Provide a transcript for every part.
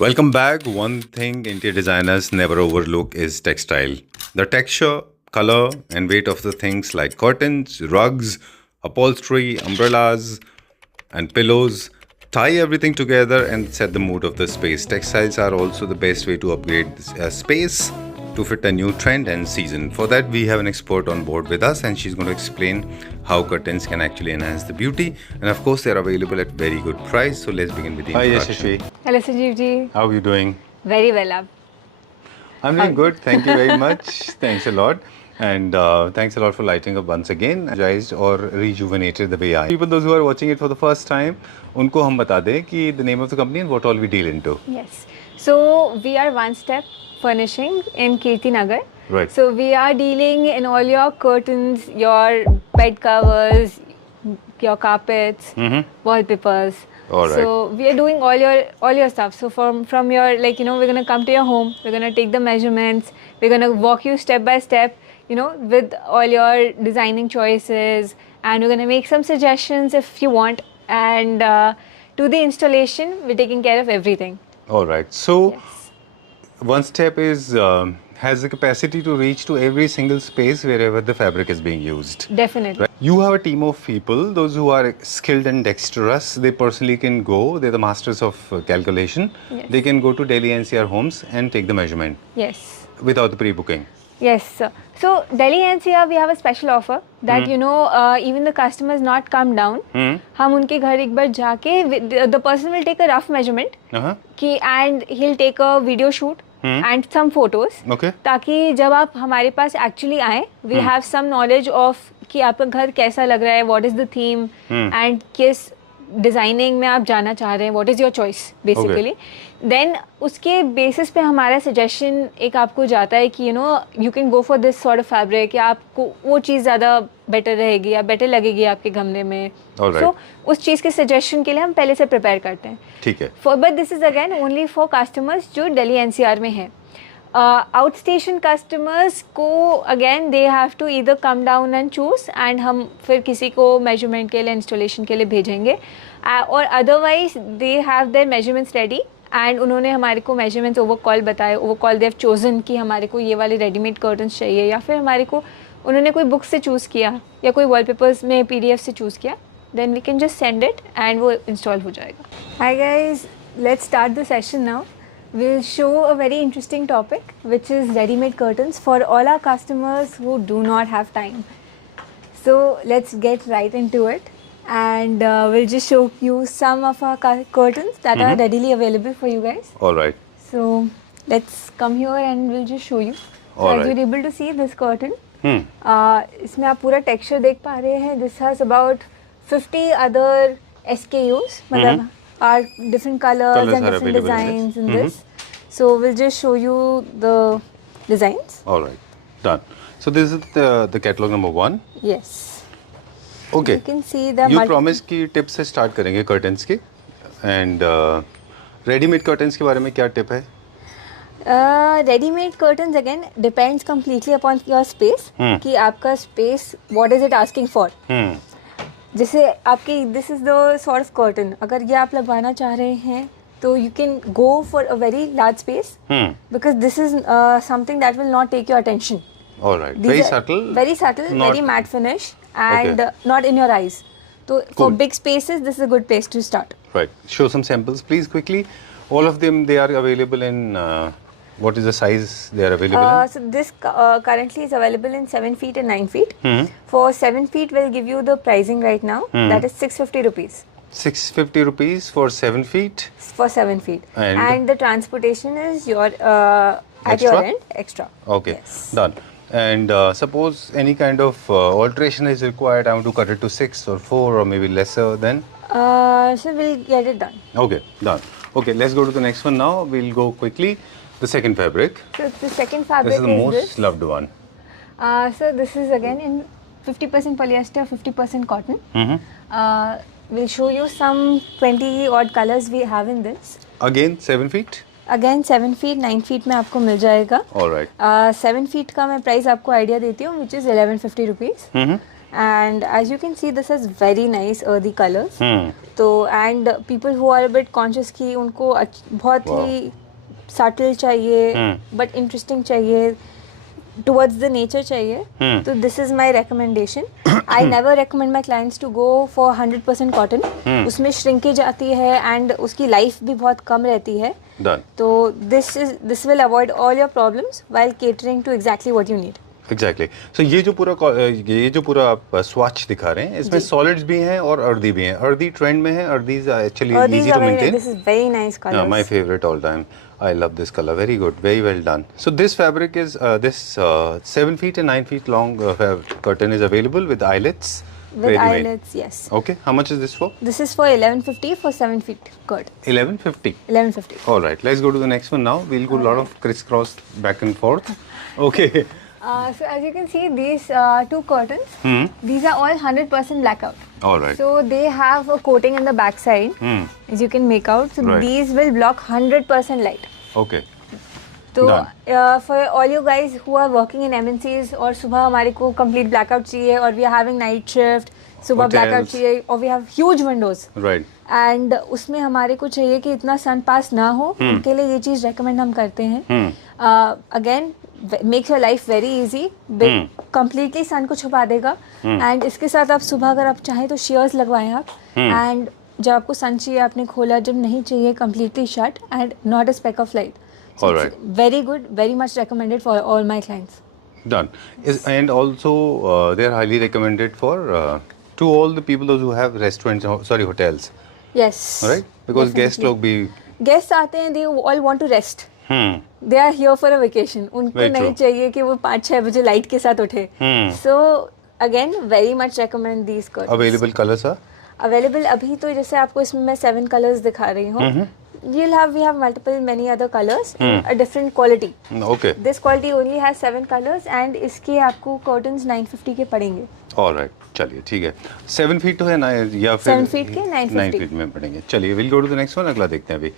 Welcome back. One thing interior designers never overlook is textile. The texture, color, and weight of the things like curtains, rugs, upholstery, umbrellas, and pillows tie everything together and set the mood of the space. Textiles are also the best way to upgrade space to fit a new trend and season. For that, we have an expert on board with us, and she's going to explain how curtains can actually enhance the beauty. And of course, they're available at very good price. So let's begin with the Hi introduction. Yashashvi, Hello Sanjeev ji. how are you doing? Very well up. I'm doing good, thank you very much. Thanks a lot. And thanks a lot for lighting up once again. Energized or rejuvenated the way I am. People, those who are watching it for the first time, उनको हम बता दें कि the name of the company and what all we deal into. Yes. So we are One Step Furnishing in Kirti Nagar. Right. So we are dealing in all your curtains, your bed covers, your carpets, wallpapers. All right. So we are doing all your stuff. So from your we're gonna come to your home. We're gonna take the measurements. We're gonna walk you step by step. With all your designing choices, and we're gonna make some suggestions if you want. And to the installation, we're taking care of everything. All right. So Yes. One Step is has the capacity to reach to every single space wherever the fabric is being used. Definitely. Right. You have a team of people, those who are skilled and dexterous. They personally can go, they're the masters of calculation. Yes. They can go to Delhi NCR homes and take the measurement Yes. without the pre-booking. Yes, sir. So Delhi NCR, we have a special offer that even the customers not come down. हम उनके घर एक बार जाके the person will take a rough measurement and he'll take a video shoot and some photos. Okay. ताकि जब आप हमारे पास actually आए, we have some knowledge of कि आपका घर कैसा लग रहा है, what is the theme and किस डिजाइनिंग में आप जाना चाह रहे हैं, what is your choice basically. Then उसके बेसिस पे हमारा सजेशन एक आपको जाता है कि you can go for this sort of fabric, या आपको वो चीज़ ज़्यादा बेटर रहेगी या बेटर लगेगी आपके गमले में. सो उस चीज़ के सजेशन के लिए हम पहले से प्रिपेयर करते हैं. ठीक है. But this is again only for customers जो दिल्ली एनसीआर में है. आउट स्टेशन कस्टमर्स को again they have to either come down and choose, and हम फिर किसी को मेजरमेंट के लिए इंस्टॉलेशन के लिए भेजेंगे. और otherwise they have their measurements ready and उन्होंने हमारे को मेजरमेंट्स ओवर कॉल बताए. Over call they have chosen कि हमारे को ये वाले रेडीमेड कर्टन्स चाहिए, या फिर हमारे को उन्होंने कोई बुक से चूज़ किया या कोई वॉलपेपर्स में PDF से चूज़ किया. Then we can just send it and वो इंस्टॉल हो जाएगा. Hi guys, let's start the session now. We'll show a very interesting topic, which is ready-made curtains for all our customers who do not have time. So let's get right into it, and we'll just show you some of our curtains that are readily available for you guys. All right. So let's come here and we'll just show you. So All as right. you're able to see this curtain, इसमें आप पूरा texture देख पा रहे हैं. This has about 50 other SKUs, मतलब are different colors Colours and are different available in designs this. in this. So we'll just show you the designs. All right. Done. So this is the catalog number 1. Yes. Okay. You can see the You promise कि tip से start करेंगे curtains की. And readymade curtains के बारे में क्या tip है? Ready-made curtains again depends completely upon your space. कि आपका space what is it asking for. जैसे आपकी this is the sort of curtain, अगर ये आप लगवाना चाह रहे हैं तो you can go for a very large space because this is something that will not take your attention. Alright. Very subtle. Very subtle, not- very matte finish and not in your eyes. So for Cool. big spaces, this is a good place to start. Right. Show some samples, please, quickly. All of them, they are available in. What is the size they are available in? So this currently is available in 7 feet and 9 feet. For 7 feet, we'll give you the pricing right now. That is 650 rupees. 650 rupees for 7 feet. For 7 feet. And the transportation is your at Extra? your end extra. Okay. Yes. Done. And suppose any kind of alteration is required, I want to cut it to 6 or 4 or maybe lesser, then? So we'll get it done. Okay, done. Okay, let's go to the next one now. We'll go quickly. The second fabric. So the second fabric This is the most this. loved one. So this is again in 50% polyester, 50% cotton. We'll show you some 20 odd colors we have in this. Again, 7 feet? Again 7 feet 9 feet में आपको मिल जाएगा. All right. 7 feet का मैं price आपको idea देती हूँ, which is 1150 rupees. and as you can see this is very nice earthy colors. Hmm. तो and people who are a bit conscious कि उनको बहुत ही subtle चाहिए but interesting चाहिए, towards the nature चाहिए, तो this is my recommendation. I never recommend my clients to go for 100% cotton. उसमें shrinkage आती है and उसकी life भी बहुत कम रहती है. Done. तो this will avoid all your problems while catering to exactly what you need. Exactly so ये जो पूरा आप स्वॉच दिखा रहे हैं इसमें सॉलिड्स भी हैं और अर्दी भी हैं. अर्दी ट्रेंड में है. Earthies actually easy to maintain. This is very nice colors. My favorite all time. I love this color. Very good. Very well done. So this fabric is 7 feet and 9 feet long curtain is available with eyelets. With eyelets, yes. Okay. How much is this for? This is for 1150 for 7 feet curtain. 1150. 1150. All right. Let's go to the next one now. We'll go a lot of crisscross back and forth. Okay. So as you can see, these two curtains, these are all 100% blackout. All right. So they have a coating in the back side, as you can make out. So Right. these will block 100% light. Okay. तो Done. for all you guys who are working in MNCs और सुबह हमारे को complete blackout चाहिए और we are having night shift, सुबह blackout Hotels. चाहिए और we have huge windows. Right. And उसमें हमारे को चाहिए कि इतना सन पास ना हो, उनके लिए ये चीज़ रेकमेंड हम करते हैं. Again makes your life very easy, completely sun को छुपा देगा. एंड इसके साथ आप सुबह अगर आप चाहें तो शेयर्स लगवाएं आप. एंड जब आपको सन चाहिए आपने खोला, जब नहीं चाहिए completely shut and not a speck of light. Alright. Very good, very much recommended for all my clients. Done. And also they are highly recommended for to all the people those who have restaurants, hotels. Yes. Right? Because guests definitely. लोग भी Guests आते हैं, they all want to rest. They are here for a vacation. उनको Very नहीं true. चाहिए कि वो 5-6 बजे लाइट के साथ उठे. So again, very much recommend these curtains. available colors are Available अभी तो जैसे आपको इसमें मैं 7 colors दिखा रही हूँ. We have multiple many other colors in a different quality. okay. This quality only has 7 colors and इसके आपको curtains 950 के पड़ेंगे. All right. चलिए ठीक है. 7 feet तो है ना या फिर 7 feet के 950. 9 feet में पड़ेंगे. चलिए we'll go to the next one. अगला देखते हैं अभी.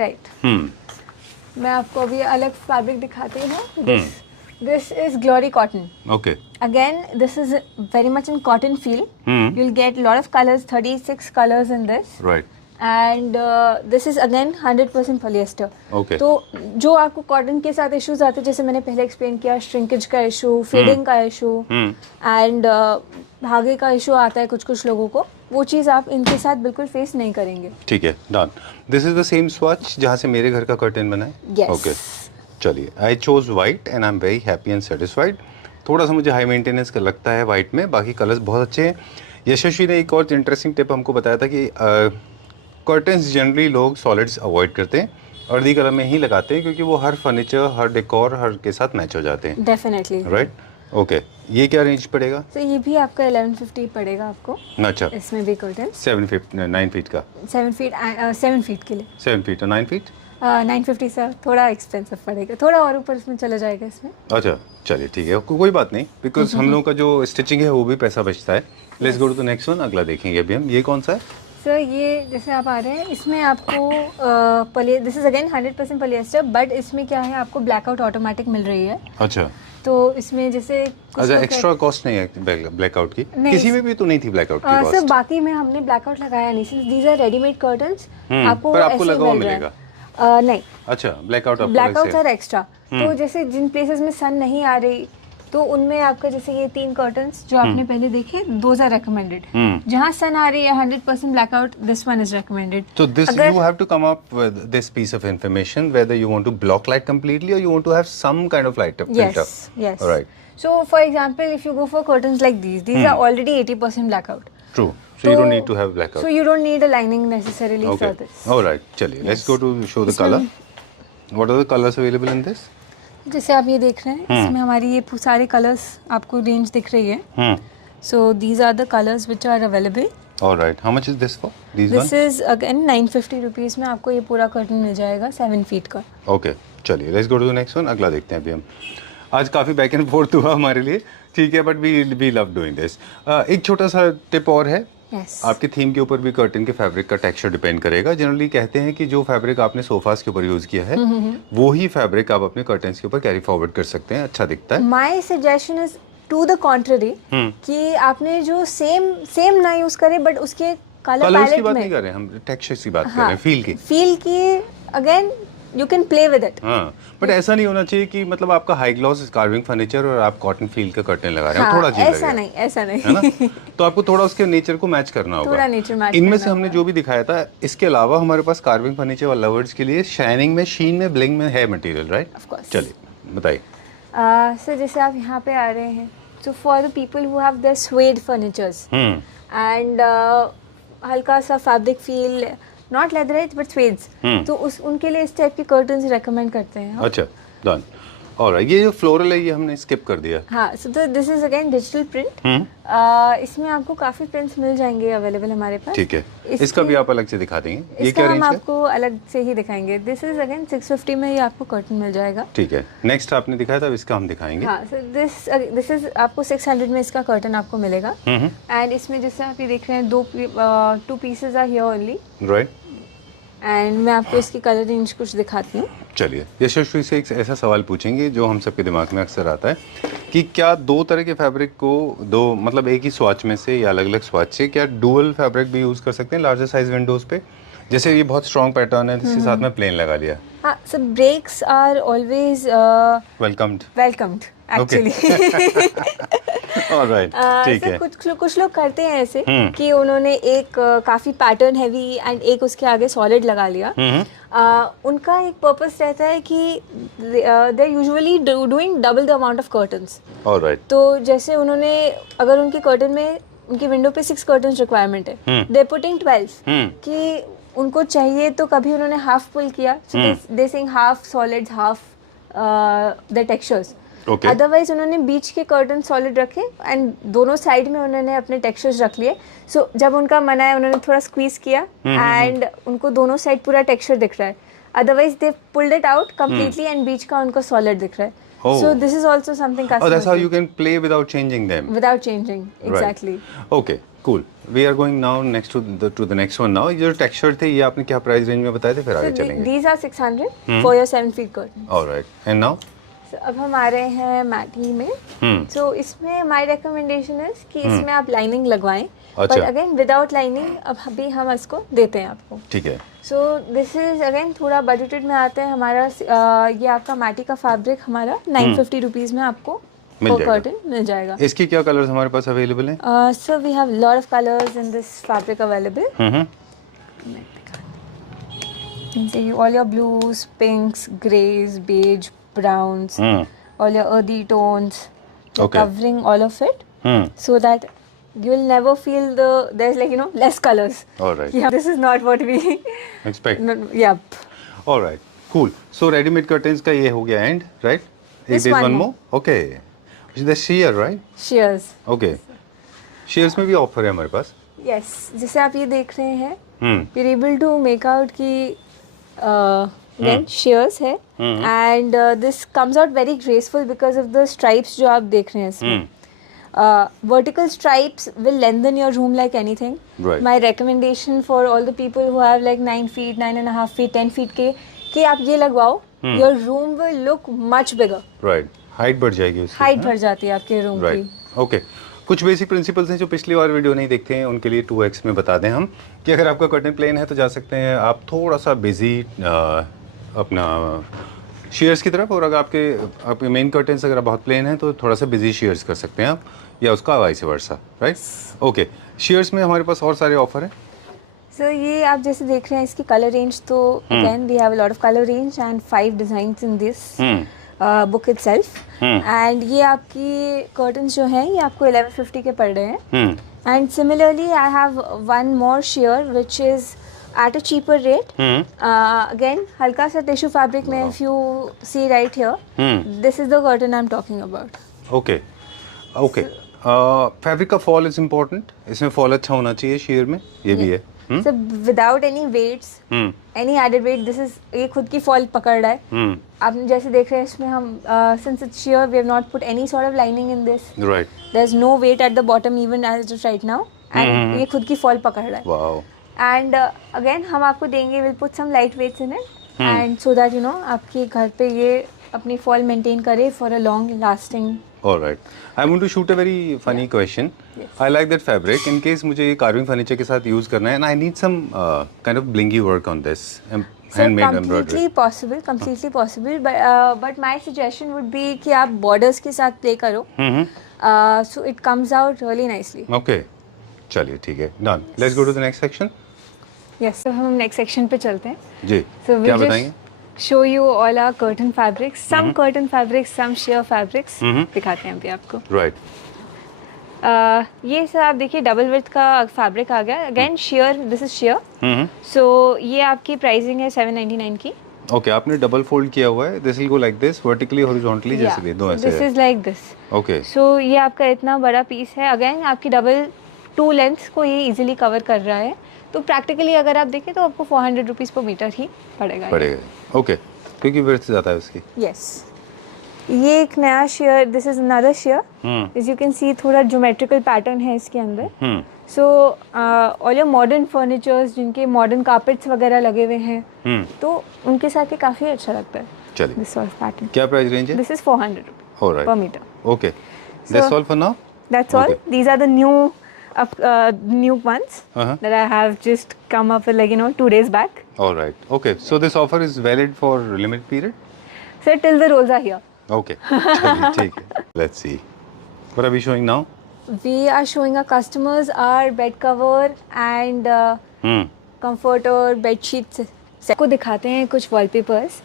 Right. मैं आपको अभी अलग फैब्रिक दिखाती हूँ. This is Glory cotton. Okay. Again, this is very much in cotton feel. You'll get a lot of colors, 36 colors in this. Right. And this is again 100% polyester. Okay. तो जो आपको cotton के साथ issues आते हैं, जैसे मैंने पहले एक्सप्लेन किया, श्रिंकेज का इशू, फेडिंग का इशू एंड धागे का इशू आता है कुछ लोगों को, वो चीज़ आप इनके साथ बिल्कुल फेस नहीं करेंगे. ठीक है. Done. This is the same swatch जहाँ से मेरे घर का कर्टन बना है. Yes. Okay. चलिए. I chose white and I'm very happy and satisfied. थोड़ा सा मुझे हाई मेंटेनेंस का लगता है वाइट में, बाकी कलर्स बहुत अच्छे हैं. यशस्वी ने एक और इंटरेस्टिंग टिप हमको बताया था कि कर्टन्स जनरली लोग सॉलिड्स अवॉइड करते हैं, अर्दी कलर में ही लगाते हैं क्योंकि वो हर फर्नीचर, हर डेकोर, हर के साथ मैच हो जाते हैं. डेफिनेटली. राइट. ओके. ये क्या रेंज पड़ेगा? तो ये भी आपका 1150 पड़ेगा आपको. अच्छा. इसमें भी कर्टन 7 feet 9 feet का. 7 feet के लिए 7 feet और 9 feet. 950 सर थोड़ा एक्सपेंसिव पड़ेगा, थोड़ा और ऊपर इसमें चला जाएगा इसमें. अच्छा चलिए ठीक है. कोई बात नहीं, बिकॉज हम लोगों का जो स्टिचिंग है वो भी पैसा बचता है. Let's go to the next one. अगला देखेंगे अभी हम. ये कौन सा है? सर ये जैसे आप आ रहे हैं, इसमें आपको this is again 100% polyester, but इसमें क्या है, आपको ब्लैकआउट ऑटोमेटिक मिल रही है. अच्छा. तो इसमें जैसे अच्छा, एक्स्ट्रा कॉस्ट नहीं है ब्लैकआउट की? नहीं. किसी में भी तो नहीं थी ब्लैकआउट की सर कॉस्ट? बाकी में हमने ब्लैकआउट लगाया नहीं. Since these are readymade curtains, आपको पर आपको ऐसे लगा हुआ मिल रहा है. मिलेगा? नहीं, अच्छा. Blackout blackout sir extra. तो जैसे जिन प्लेसेस में सन नहीं आ रही, तो उनमें आपका जैसे ये 3 कर्टन्स जो आपने पहले देखे, दोज आर रेकमेंडेड. जहाँ सन आ रही है 100% blackout, this one is recommended. So this you have to come up with this piece of information whether you want to block light completely or you want to have some kind of light filter. Yes, yes. All right. So for example, if you go for curtains like these are already 80% blackout. True. So you don't need to have blackout. So you don't need a lining necessarily Okay. for this. All right. चलिए. Let's go to show the color. What are the colors available in this? जैसे आप ये देख रहे हैं, इसमें हमारी ये सारे कलर्स आपको रेंज दिख रही है. So these are the colors which are available. All right. How much is this for? These This one? is again 950 rupees में आपको ये पूरा कर्टन मिल जाएगा 7 feet का. Okay. चलिए. Let's go to the next one. अगला देखते हैं अभी हम. आज काफ़ी बैक एंड फोर्थ हुआ हमारे लिए, ठीक है, but we love doing this. एक छोटा सा टिप और है. Yes. आपके थीम के ऊपर भी कर्टन के फैब्रिक का टेक्सचर डिपेंड करेगा. जनरली कहते हैं कि जो फैब्रिक आपने सोफास के ऊपर यूज किया है वो ही फैब्रिक आप अपने कर्टन्स के ऊपर कैरी फॉरवर्ड कर सकते हैं, अच्छा दिखता है. My suggestion is to the contrary कि आपने जो सेम ना यूज करे बट उसके कलर कलर्स की पैलेट बात में नहीं कर रहे हैं, हम टेक्सचर्स की बात कर रहे हैं, फील की again you can play with it. हाँ, बट ऐसा नहीं होना चाहिए कि मतलब आपका हाई ग्लॉस कार्विंग फर्नीचर और आप कॉटन फील का कर्टन लगा रहे हैं, थोड़ा अजीब लगेगा। ऐसा नहीं है ना? तो आपको थोड़ा उसके नेचर को मैच करना होगा। थोड़ा नेचर मैच इनमें से हमने जो भी दिखाया था, इसके अलावा हमारे पास कार्विंग फर्नीचर और लवर्स के लिए शाइनिंग में, शीन में, ब्लिंग में है मटेरियल, राइट? Of course. चलिए बताइए। सर जैसे आप यहाँ पे आ रहे हैं, so for the people who have the suede furnitures and हल्का सा fabric feel, not leatherettes but suedes, तो उनके लिए इस टाइप के कर्टन्स रेकमेंड करते हैं हम। अच्छा, डन। ऑलराइट, ये जो फ्लोरल है ये हमने स्किप कर दिया। हाँ, सो this is again digital print. इसमें आपको काफी प्रिंट्स मिल जाएंगे अवेलेबल हमारे पास। ठीक है, इसका भी आप अलग से दिखा देंगे। ये इसका क्या हम रेंज है? आपको अलग से ही दिखाएंगे। दिस इज अगेन 650 में ये आपको कर्टन मिल जाएगा। ठीक है, नेक्स्ट आपने दिखाया था, इसका हम दिखाएंगे। हाँ, सो दिस इज आपको 600 में इसका कर्टन आपको मिलेगा। एंड इसमें जैसे आप ये देख रहे हैं, two pieces are here only, right. And मैं आपको इसकी कलर रेंज कुछ दिखाती हूँ। चलिए, यशस्वी से एक ऐसा सवाल पूछेंगे जो हम सबके दिमाग में अक्सर आता है कि क्या दो तरह के फैब्रिक को, दो मतलब एक ही स्वाच में से या अलग अलग स्वाच से, क्या डुअल फैब्रिक भी यूज़ कर सकते हैं लार्जर साइज विंडोज़ पे? जैसे ये बहुत स्ट्रॉन्ग पैटर्न है, इसके साथ में प्लेन लगा लिया। हाँ, so breaks are always welcomed actually. Alright, ठीक है। कुछ लोग करते हैं ऐसे कि उन्होंने एक काफी पैटर्न हैवी एंड एक उसके आगे सॉलिड लगा लिया। उनका एक पर्पस रहता है कि they usually doing double the amount of curtains. Alright, तो जैसे उन्होंने, अगर उनके कर्टन में, उनकी विंडो पे 6 कर्टन्स रिक्वायरमेंट है, दे पुटिंग 12 कि उनको चाहिए, तो कभी उन्होंने हाफ पुल किया, they saying half solids half the textures. Okay. Otherwise उन्होंने बीच के कर्टन सॉलिड रखे एंड दोनों साइड में उन्होंने अपने टेक्सचर्स रख लिए। सो जब उनका मन आया उन्होंने थोड़ा स्क्वीज किया एंड उनको दोनों साइड पूरा टेक्सचर दिख रहा है। Otherwise they pulled it out completely and बीच का उनको सॉलिड दिख रहा है। So this is also something Oh, that's how you can play without changing them. Without changing, exactly. Okay, cool. We are going now next to the next one now. ये जो texture थे, ये आपने क्या price range में बताए थे, फिर आगे चलेंगे। These are 600 for your 7 feet curtain. Alright, and now? अब हम आ रहे हैं मैटी में। सो इसमें माय रिकमेंडेशन इज कि इसमें आप लाइनिंग लगवाएं, अच्छा। बट अगेन विदाउट लाइनिंग अब अभी हम इसको देते हैं आपको। ठीक है। सो दिस इज अगेन थोड़ा बजटेड में आता है हमारा। ये आपका मैटी का फैब्रिक हमारा 950 रुपीज में आपको कर्टन मिल जाएगा। इसकी क्या कलर्स हमारे पास अवेलेबल हैं? So we have lot of colours in this fabric available. All your blues, pinks, greys, beige, browns, all your earthy tones. You're Okay. covering all of it so that you'll never feel there's like, less colors. Alright. Yeah, this is not what we Expect. Yep. Alright, cool. So ready-made curtains का ये हो गया end, right? This There's one one more. more. Okay. Which is the sheer, right? Shears. Okay. Shears में भी offer है हमारे पास। Yes. जैसे आप ये देख रहे हैं, you're able to make out कि again shears है and this comes out very graceful because of the stripes जो आप देख रहे हैं इसमें। Vertical stripes will lengthen your room like anything. Right. My recommendation for all the people who have like 9 feet, 9.5 feet, 10 feet के कि आप ये लगवाओ, your room will look much bigger. Right. Height बढ़ जाएगी उसकी। Height बढ़ जाती है आपके रूम राइट, की। ओके। कुछ बेसिक प्रिंसिपल्स हैं जो पिछली बार वीडियो नहीं देखते हैं, उनके लिए 2x में बता दें हम कि अगर आपका कर्टन प्लेन है तो जा सकते हैं आप थोड़ा सा बिजी अपना शेयर्स की तरफ, और अगर आपके मेन कर्टन्स अगर बहुत प्लेन है तो थोड़ा सा बिजी शेयर्स कर सकते हैं आप, या उसका vice versa, right? Okay, shares में हमारे पास और सारे ऑफर हैं। सो ये आप जैसे देख रहे हैं इसकी कलर रेंज, तो again we have a lot of colour range and 5 designs in this book itself. And ये आपकी कर्टन्स जो हैं ये आपको 1150 के पड़ रहे हैं। And similarly I have one more share which is at a cheaper rate. Again हल्का सा टिश्यू फैब्रिक में, if you see right here, this is the curtain I am talking about. Okay, okay. Fabric का fall is important, इसमें fall अच्छा होना चाहिए share में, ये भी है। So without any weights, any added weight, this is ये खुद की फॉल पकड़ रहा है। आप जैसे देख रहे हैं इसमें हम since it's sheer, we have not put any sort of lining in this. Right, There's no weight at the bottom even as of right now, and ये खुद की फॉल पकड़ रहा है। वाओ। And again हम आपको देंगे, we'll put some light weights in it, and so that आपके घर पे ये अपनी फॉल मेंटेन करे for a long lasting All right. I'm going to shoot a very funny question. Yes. I like that fabric. In case मुझे ये carving furniture के साथ use करना है, and I need some kind of blingy work on this. So Handmade completely embroidery. possible, but my suggestion would be कि आप borders के साथ play करो, so it comes out really nicely. Okay. चलिए ठीक है. Done. Let's go to the next section. Yes. तो हम next section पे चलते हैं. जी. So क्या we'll बताएंगे? just show you all our curtain fabrics, some curtain fabrics, some sheer fabrics. दिखाते हैं अभी आपको. Right. ये सर आप देखिए डबल विड्थ का फैब्रिक आ गया. Again sheer, this is sheer. So ये आपकी प्राइसिंग है 799 की. Okay. आपने double fold किया हुआ है. This will go like this, vertically, horizontally, जैसे भी दो ऐसे. This is like this. Okay. सो ये आपका इतना बड़ा पीस है. अगेन आपकी डबल 2 लेंथ्स को ये इजीली कवर कर रहा है. तो प्रैक्टिकली अगर आप देखें तो आपको 400 रुपीज़ पर मीटर ही पड़ेगा. ओके. क्योंकि विड्थ ज़्यादा है उसकी. यस. ये एक नया share, this is another share. As you can see थोड़ा ज्योमेट्रिकल पैटर्न है इसके अंदर. So all your modern furnitures जिनके मॉडर्न कार्पेट्स वगैरह लगे हुए हैं, तो उनके साथ ये काफ़ी अच्छा लगता है. चलिए. This was pattern. क्या प्राइस रेंज है? This is 400 Alright. Per metre. Okay. That's all for now. That's all. Okay. These are the new ones that I have just come up with, like 2 days back. All right. Okay. So this offer is valid for limited period? So till the rolls are here. Okay. चलिए, ठीक है. Let's see. What are we showing now? We are showing our customers our bed cover and comforter, bed sheets. को दिखाते हैं कुछ wallpapers.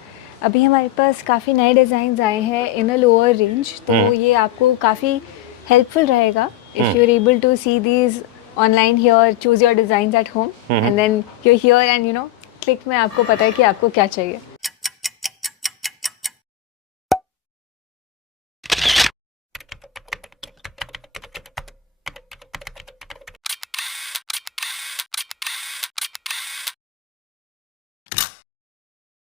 अभी हमारे पास काफ़ी नए डिज़ाइन आए हैं इन अ लोअर रेंज, तो ये आपको काफ़ी हेल्पफुल रहेगा. If you're able to see these online here, choose your designs at home, and then you're here and click में आपको पता है कि आपको क्या चाहिए.